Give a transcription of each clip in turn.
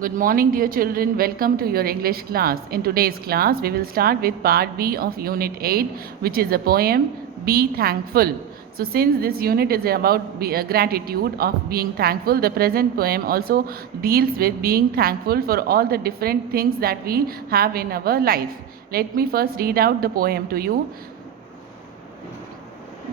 Good morning, dear children. Welcome to your English class. In today's class, we will start with part B of Unit 8, which is the poem Be Thankful. So, since this unit is about gratitude of being thankful, the present poem also deals with being thankful for all the different things that we have in our life. Let me first read out the poem to you.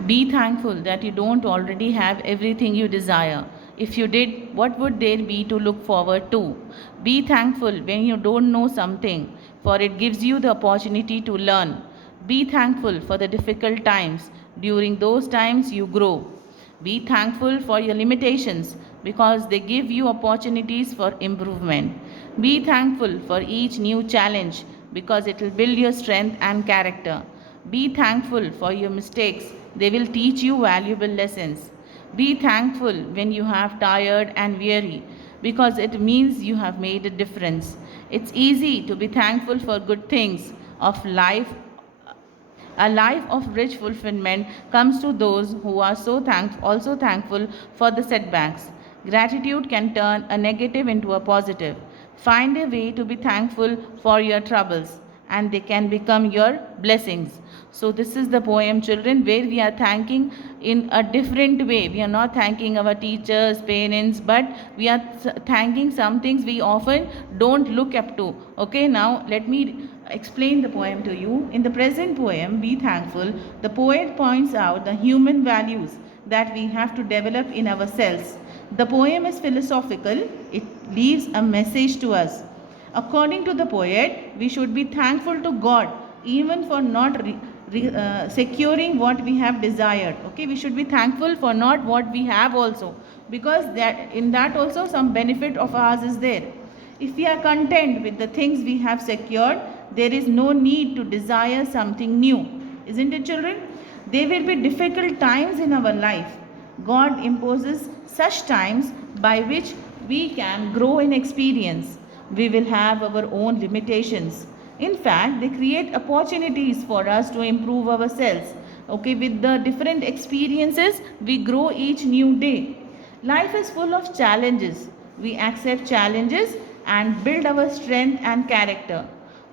Be thankful that you don't already have everything you desire. If you did, what would there be to look forward to? Be thankful when you don't know something, for it gives you the opportunity to learn. Be thankful for the difficult times. During those times, you grow. Be thankful for your limitations because they give you opportunities for improvement. Be thankful for each new challenge because it will build your strength and character. Be thankful for your mistakes. They will teach you valuable lessons. Be thankful when you have tired and weary because it means you have made a difference. It's easy to be thankful for good things of life. A life of rich fulfillment comes to those who are also thankful for the setbacks. Gratitude can turn a negative into a positive. Find a way to be thankful for your troubles, and they can become your blessings. So, this is the poem, children, where we are thanking in a different way. We are not thanking our teachers, parents, but we are thanking some things we often don't look up to. Okay, now let me explain the poem to you. In the present poem, Be Thankful, the poet points out the human values that we have to develop in ourselves. The poem is philosophical, it leaves a message to us. According to the poet, we should be thankful to God even for not securing what we have desired. Okay, we should be thankful for not what we have also, because that in that also some benefit of ours is there. If we are content with the things we have secured, there is no need to desire something new. Isn't it, children? There will be difficult times in our life. God imposes such times by which we can grow in experience. We will have our own limitations. In fact, they create opportunities for us to improve ourselves. Okay, with the different experiences, we grow each new day. Life is full of challenges. We accept challenges and build our strength and character.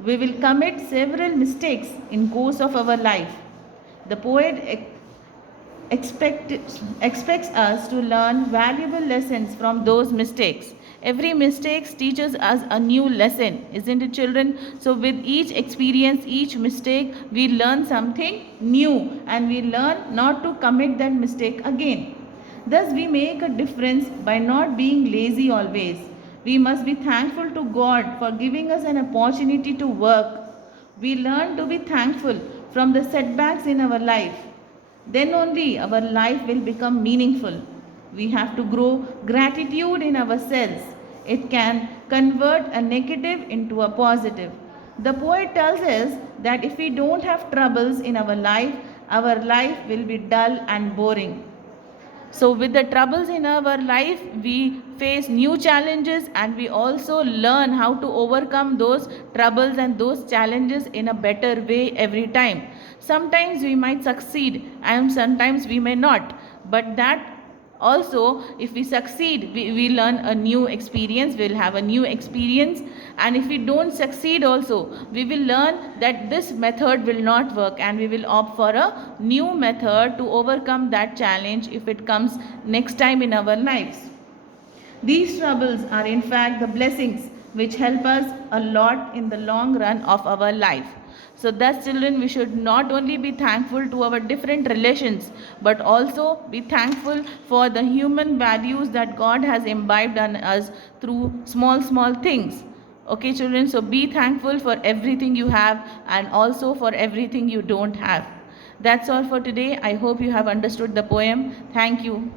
We will commit several mistakes in course of our life. The poet expects us to learn valuable lessons from those mistakes. Every mistake teaches us a new lesson, isn't it, children? So, with each experience, each mistake, we learn something new and we learn not to commit that mistake again. Thus, we make a difference by not being lazy always. We must be thankful to God for giving us an opportunity to work. We learn to be thankful from the setbacks in our life. Then only our life will become meaningful. We have to grow gratitude in ourselves. It can convert a negative into a positive. The poet tells us that if we don't have troubles in our life will be dull and boring. So, with the troubles in our life, we face new challenges and we also learn how to overcome those troubles and those challenges in a better way every time. Sometimes we might succeed and sometimes we may not, but that also, if we succeed, we learn a new experience, we'll have a new experience, and if we don't succeed also, we will learn that this method will not work and we will opt for a new method to overcome that challenge if it comes next time in our lives. These troubles are in fact the blessings which help us a lot in the long run of our life. So, thus, children, we should not only be thankful to our different relations, but also be thankful for the human values that God has imbibed on us through small things. Okay, children, so be thankful for everything you have and also for everything you don't have. That's all for today. I hope you have understood the poem. Thank you.